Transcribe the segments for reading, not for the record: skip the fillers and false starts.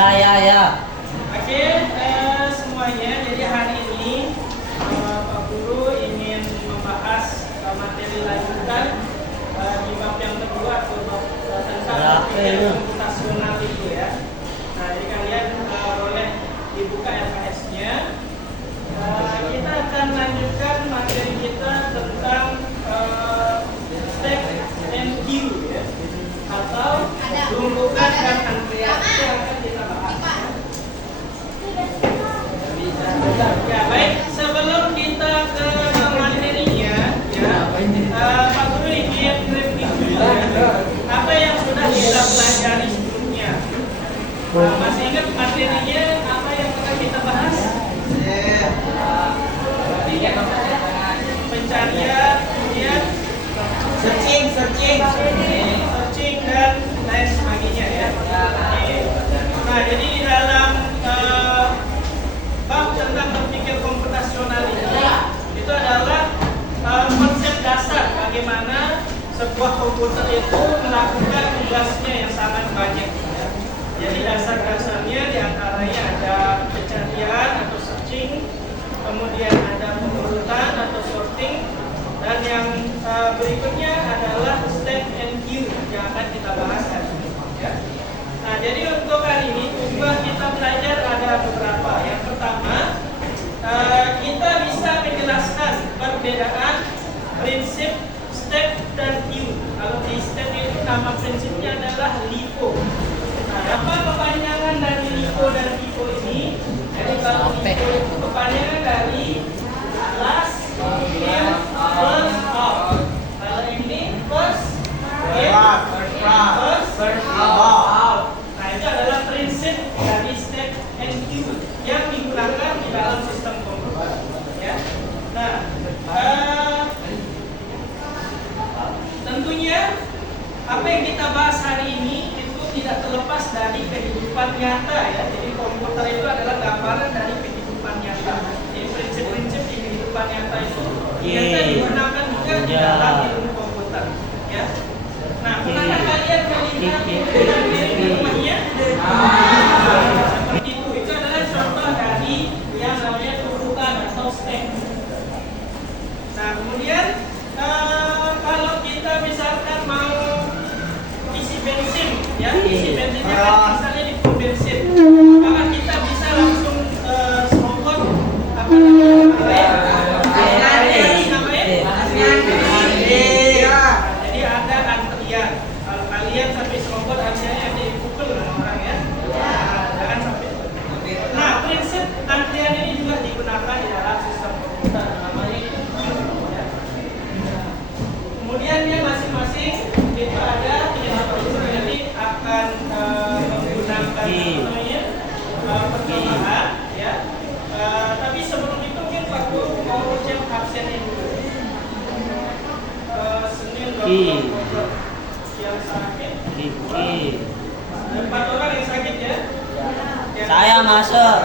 Ya. Oke, semuanya. Jadi hari ini Pak Guru ingin membahas materi lanjutan di bab yang kedua atau bab tentang berpikir komputasional itu ya. Nah, jadi kalian boleh dibuka LKS-nya. Kita akan lanjutkan materi kita tentang stack and queue ya, atau tumpukan dan antrean. Itu yang akan kita bahas. Ya baik, sebelum kita ke materinya, ya Pak Guru ingin review dulu ya, apa yang sudah kita pelajari sebelumnya. Masih ingat materinya apa yang pernah kita bahas? Pencarian, kemudian searching dan lain sebagainya ya. Nah, jadi di dalam bab tentang berpikir komputasional itu adalah konsep dasar bagaimana sebuah komputer itu melakukan tugasnya yang sangat banyak ya. Jadi dasar-dasarnya diantaranya ada pencarian atau searching, kemudian ada pengurutan atau sorting, dan yang berikutnya adalah stack and queue yang akan kita bahas hari ini ya. Nah, jadi untuk hari ini tujuan kita belajar ada beberapa. Yang pertama, kita bisa menjelaskan perbedaan prinsip stack dan queue. Kalau di stack itu nama prinsipnya adalah LIFO. Nah, apa kepanjangan dari LIFO dan FIFO ini? Jadi kalau LIFO itu kepanjangan dari last in first out. Kalau ini first in first out. Nah, itu adalah prinsip dari stack and queue yang digunakan di dalam sistem komputer ya. Nah, tentunya apa yang kita bahas hari ini itu tidak terlepas dari kehidupan nyata ya. Jadi komputer itu adalah gambaran dari kehidupan nyata. Jadi prinsip-prinsip di kehidupan nyata itu ternyata digunakan juga di dalam ilmu komputer ya. Nah, pernahkah kalian melihat di rumahnya? Seperti itu. Itu adalah contoh dari yang namanya tumpukan atau stack. Nah, kemudian kalau kita misalkan mau isi bensin, ya, isi bensinnya kan misalnya di pom bensin, maka kita bisa langsung serobot apa namanya? Jadi ada antrian. Kalau kalian sampai serobot antriannya ada dipukul orang ya. Jangan sampai. Nah, prinsip antrian ini juga digunakan di dalam sistem komputer, namanya itu ya. Kemudian dia masing-masing itu ada jadi akan menggunakan namanya pertambahan ya. Tapi sebelum itu mungkin Pak Guru mau cek absennya dulu. Senin yang sakit. Ada 4 orang yang sakit ya. Saya masuk.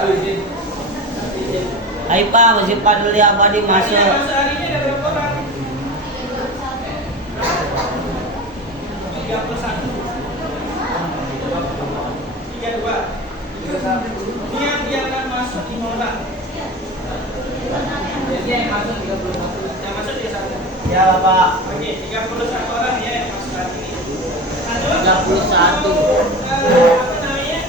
Hai Pak, masih Pak dulu ya Abadi masuk. Masuk hari ini ada berapa orang? 31. 32. Ini yang diangkat masuk 5 orang. Jadi yang masuk 31. Yang masuk 31. Ya Bapak. Oke, 31 orang ya yang masuk hari ini. 31. Apa namanya?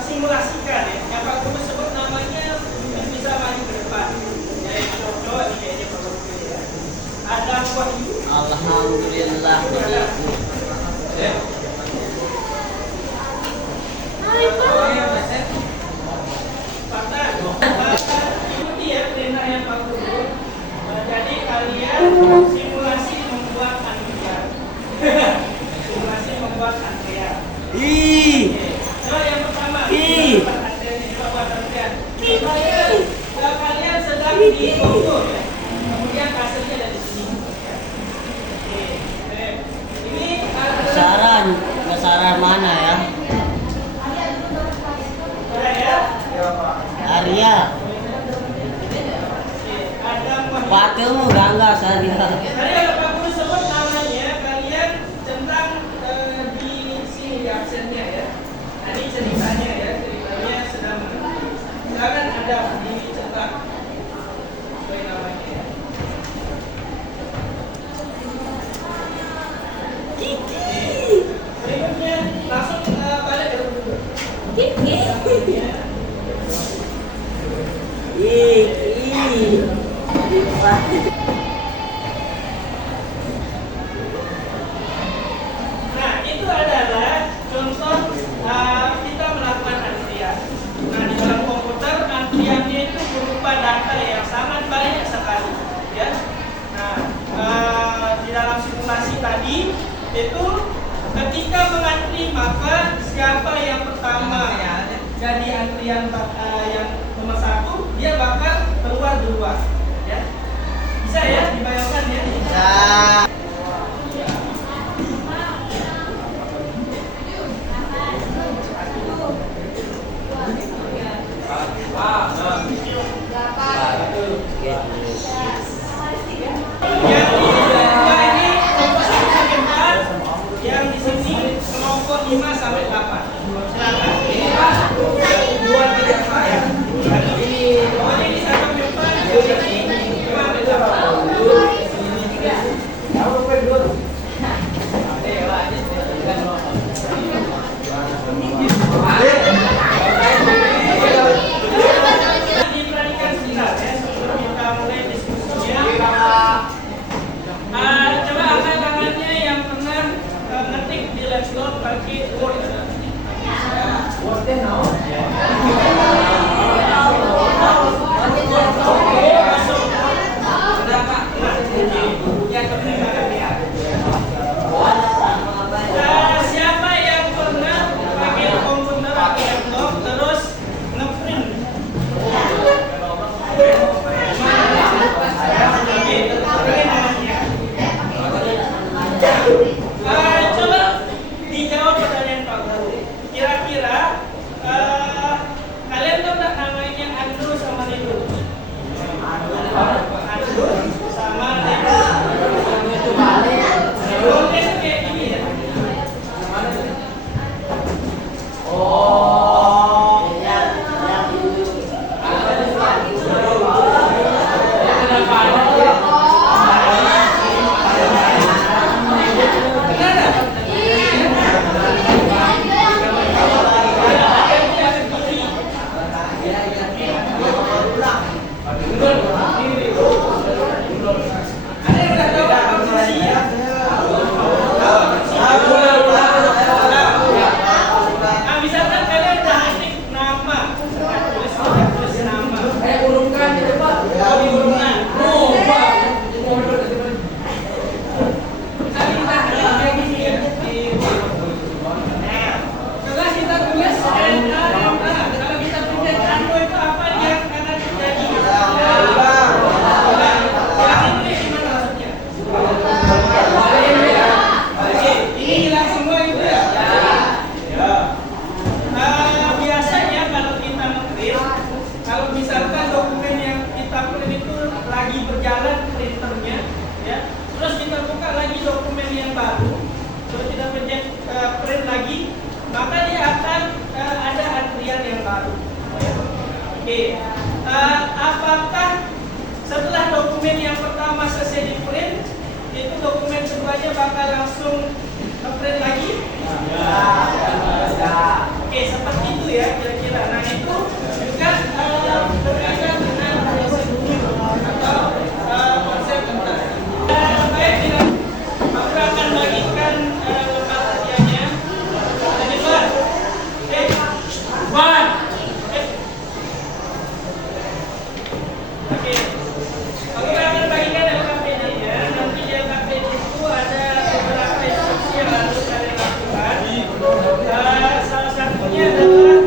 Simulasikan ya. Yang Pak Guru sebut namanya bisa maju ke depan. Ya, coba nih kayaknya Pak Guru ya. Ada Wahyu. Alhamdulillah begitu. Ikuti ya perintahnya Pak Guru. Jadi kalian simulasi membuat antrian. Simulasi membuat antrian. So yang pertama, buat antrian. Kalian sedang di Bogor ya. Kemudian hasilnya dari sini. Ini Saran mana ya? Arya. Patumu gangga saja. Tadi ada Pak Guru sebut namanya, kalian centang di sini di absennya ya. Nah, Nah, itu adalah contoh kita melakukan antrian. Nah, di dalam komputer antriannya itu berupa data yang sangat banyak sekali, ya. Nah, di dalam simulasi tadi itu ketika mengantri maka siapa yang pertama jadi antrian yang nomor 1 dia bakal keluar duluan, ya. Bisa ya dibayangkan ya? Bisa. Yang di dua ini kelompok 1 sampai 4, yang di sini kelompok 5 sampai 8. Silakan. Dua tiga empat. Pokoknya ini 1 sampai 4, ini 5 sampai 8. Diperhatikan sebentar ya sebelum kita mulai diskusinya. Coba angkat tangannya yang pernah ngetik di laptop pakai Word. Siapa yang pernah pakai komputer atau laptop terus ngeprint? Coba dijawab pertanyaan kamu. Kira-kira kalian tahu nggak namanya Andrew sama Lido? Andrew sama Lido. Proses kayak gini ya. Nah, misalkan kalian udah ngetik nama, tulis nama. Urungkan itu Pak. Diurungkan. Kayak gini ya. Setelah kita tulis NA, kalau kita tulis NA itu apa yang akan terjadi? Yang ini gimana maksudnya? Ini hilang semua itu ya? Biasanya kalau kita nge-print, kalau misalkan dokumen yang kita print itu lagi berjalan printernya, ya, terus kita buka lagi dokumen yang baru, terus kita pencet print lagi, maka dia akan ada antrian yang baru. Oke, apakah setelah dokumen yang pertama selesai di print, itu dokumen keduanya bakal langsung nge-print lagi? Oke, seperti itu ya kira-kira. Nah, itu juga berkaitan dengan prosedur atau konsep tentang. Baik, aku akan bagikan lembar kerjanya. Jadi, Pak. Oke. Aku akan bagikan LKPD ya. Nanti di LKPD itu ada beberapa instruksi yang harus kalian lakukan. Salah satunya adalah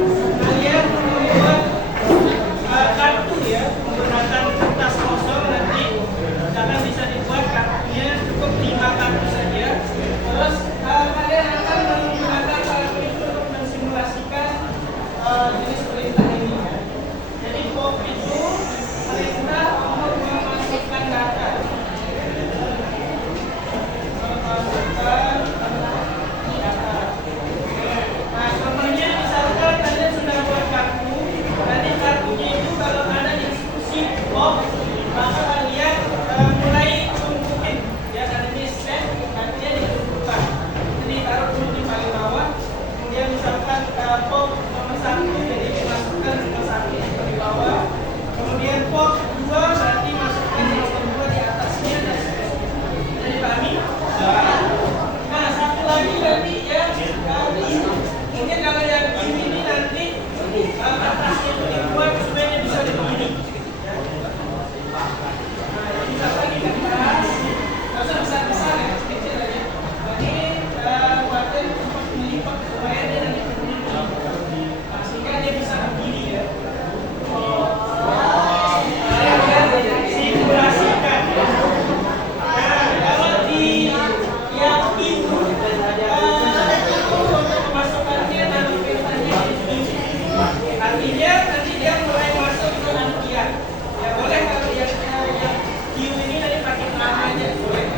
Artinya nanti dia mulai masuk ke antrian. Ya boleh kalau yang Q ini nanti pakai nama aja boleh.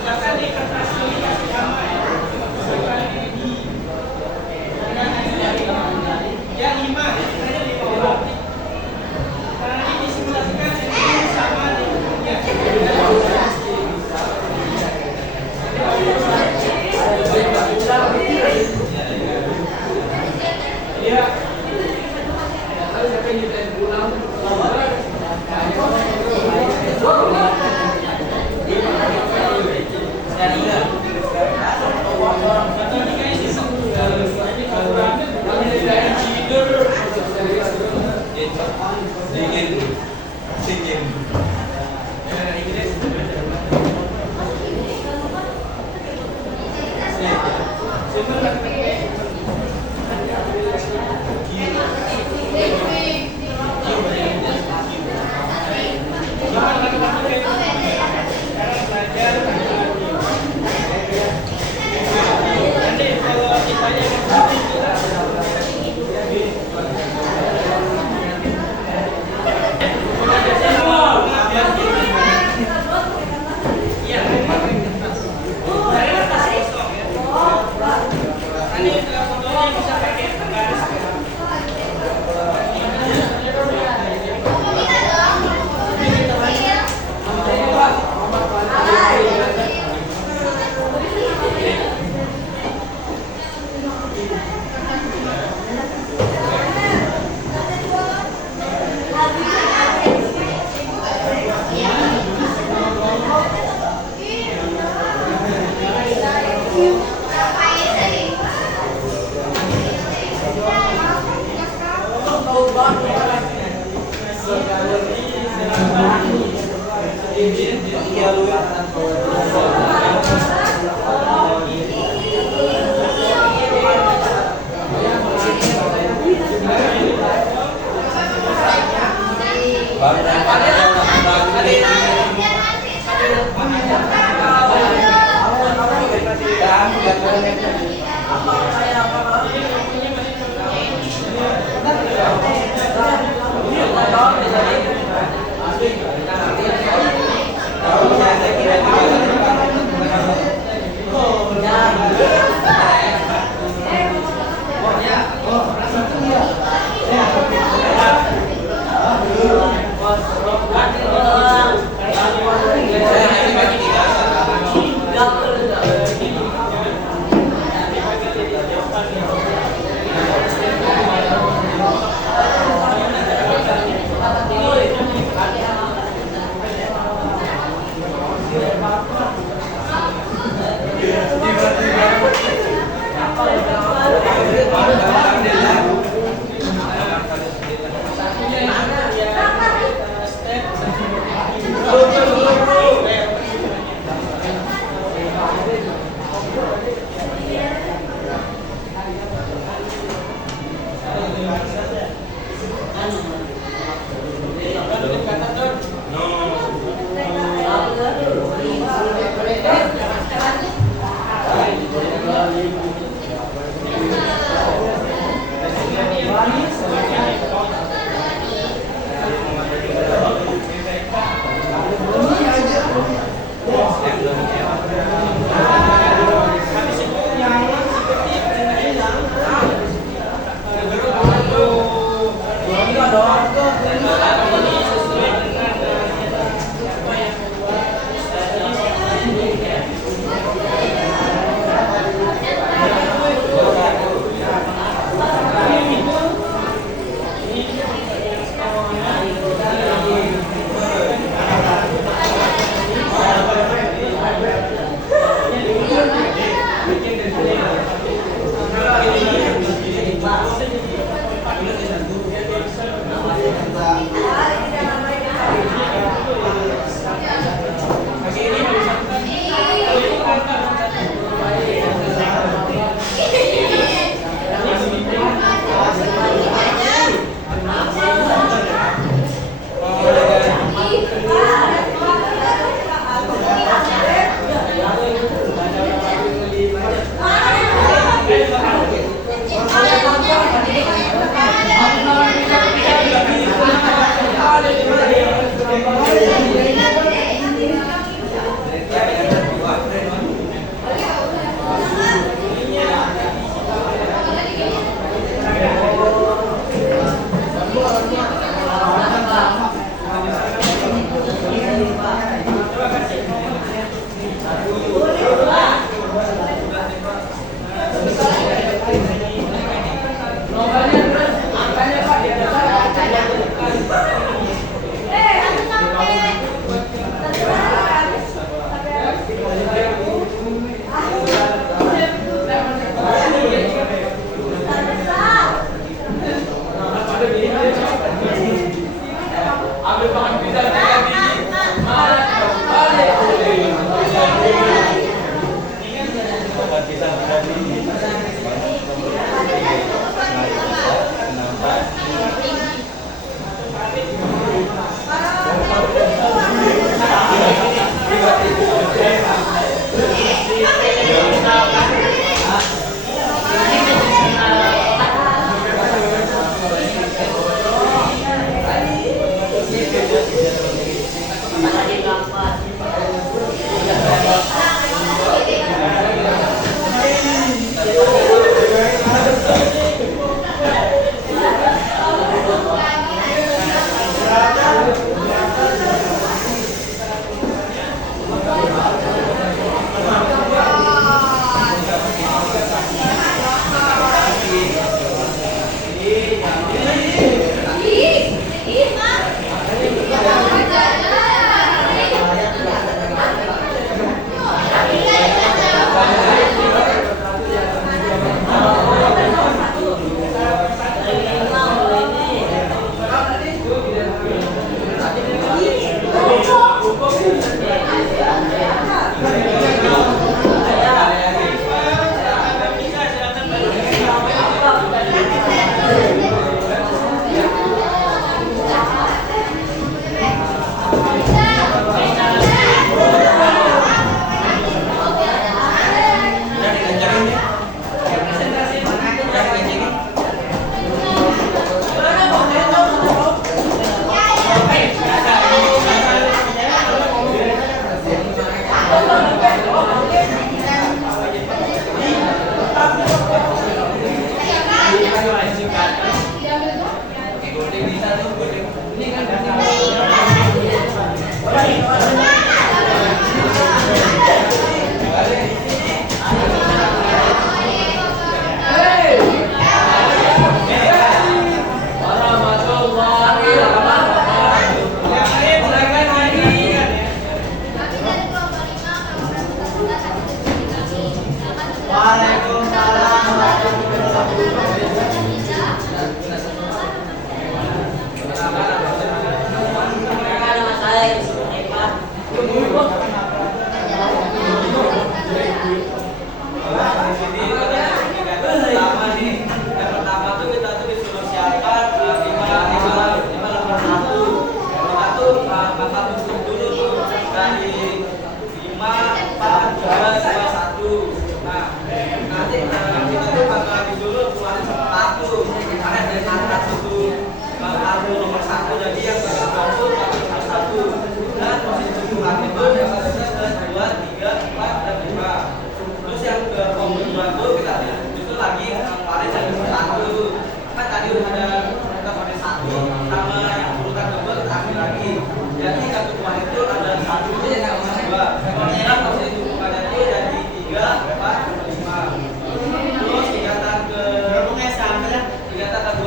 Misalkan di kertas ini kasih nama ya. Misalkan ini ya 5, hanya 5 orang. Nah, nanti disimulasikan ini sama nih. Ya. Ya.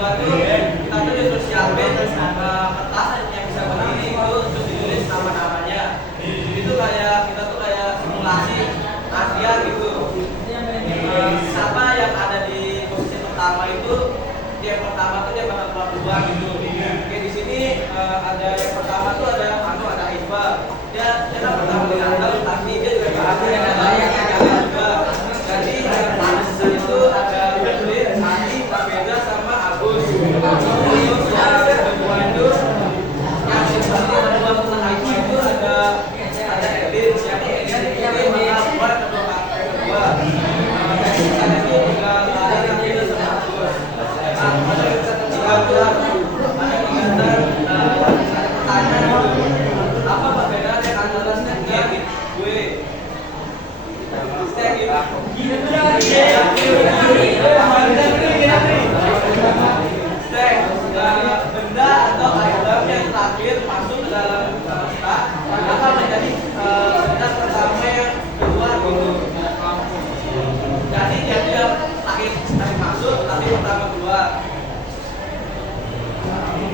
kedua tuh kita tuh disuruh siapin kertas yang bisa berdiri itu untuk ditulis nama-namanya. Itu kayak kita tuh kayak simulasi Asia gitu. Siapa yang ada di posisi pertama itu yang pertama tuh dia bakal keluar duluan gitu. Kayak di sini ada yang pertama tuh ada Iqbal. Dia kan pertama di kantor tapi dia juga berarti ada banyak juga. Jadi yang sisa itu ada Berlin, Adi, Tabeda sama Agus. Terus yang kedua itu yang sebenarnya ada dua tentang Iqbal itu ada Edin. Yang Edin ini keluar kedua. Dari sana itu tinggal ada Tabeda sama Agus. Ada pertanyaan apa perbedaannya antara snack dan gue? Snack itu snack benda atau item yang terakhir masuk ke dalam kita akan menjadi benda pertama yang keluar gitu. Jadi dia terakhir masuk tapi pertama keluar.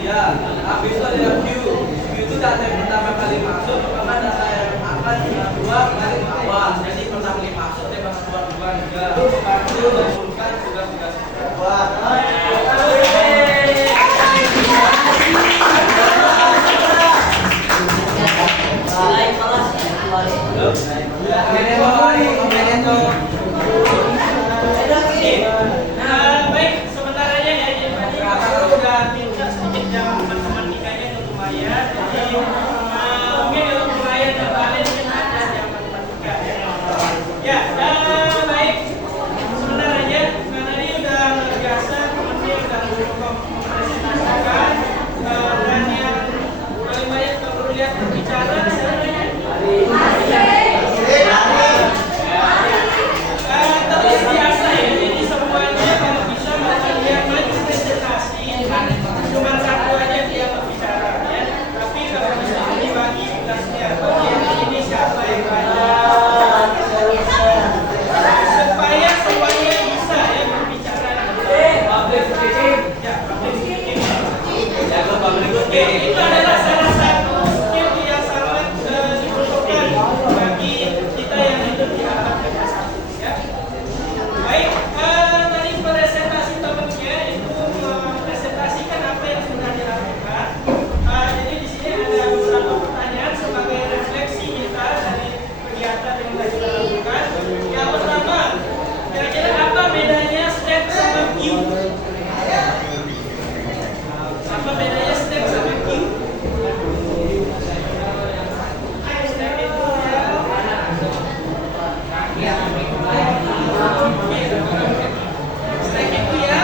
Ya, habis itu ada Q. Q itu data yang pertama kali masuk, pertama data yang akan keluar kali ke awal. Jadi pertama kali masuk, dia bakal keluar duluan juga. Itu mengumpulkan tugas-tugas buat. Baik, sebentar aja ya. Jadi tadi aku udah minta sedikit jam matematikanya untuk lumayan. Jadi mungkin untuk lumayan dan balik mungkin ada jam matematika. Ya, baik. Sebentar aja. Nah, tadi udah luar biasa. Kemudian udah mempresentasikan dan yang paling banyak kalau perlu lihat berbicara sebenarnya. Terus biasa ya, jadi semuanya kalau bisa yang maju presentasi cuma satu aja dia berbicara ya. Tapi kalau bisa dibagi tugasnya, bagian ini siapa yang banyak supaya semuanya bisa ya berbicara. Ya, itu adalah salah satu skill yang sangat dibutuhkan bagi kita yang hidup di abad ke-21 ya. Baik, tadi presentasi temannya itu mempresentasikan apa yang sudah dilakukan. Jadi di sini ada beberapa pertanyaan sebagai refleksi kita dari kegiatan yang sudah dilakukan. Yang pertama, kira-kira apa bedanya step sama Q? Apa bedanya step sama Q? Step itu ya. Step itu ya.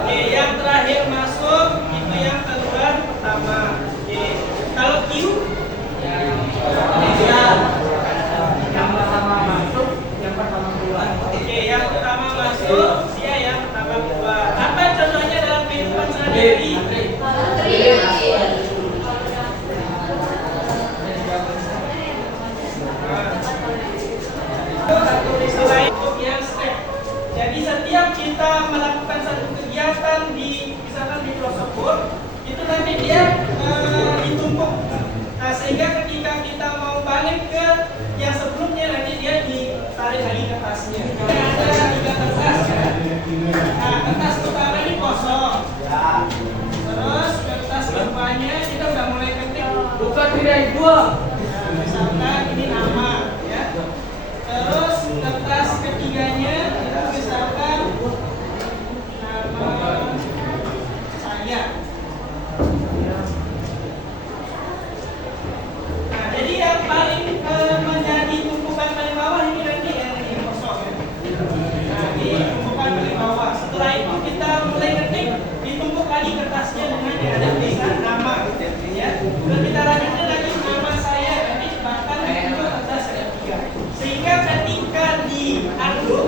Oke, yang terakhir masuk itu yang keluar pertama. Oke, kalau Q Yang pertama masuk, yang pertama keluar. Oke, yang pertama masuk, dia yang pertama keluar. Apa contohnya dalam kehidupan sehari-hari? Satu istilah itu yang step. Jadi setiap kita melakukan satu kegiatan di misalkan di Microsoft, itu nanti dia ditumpuk. Nah, sehingga ketika kita mau balik ke yang sebelumnya nanti dia ditarik lagi ke tasnya. Ada 3 kertas kan? Nah, kertas pertama ini kosong. Terus kertas keduanya kita udah mulai ketik. Bukan tidak gua. Nah, misalkan ini nama ya. Terus kertas ketiganya itu misalkan nama saya. Nah, jadi yang paling menjadi tumpukan paling bawah ini nanti yang ini kosong ya. Nah, ini tumpukan paling bawah. Setelah itu kita mulai ketik, ditumpuk lagi kertasnya dengan yang ada tulisan nama gitu ya. Terus kita lanjutin lagi nama saya, nanti bahkan itu kertas yang ketiga. Sehingga ketika diaduk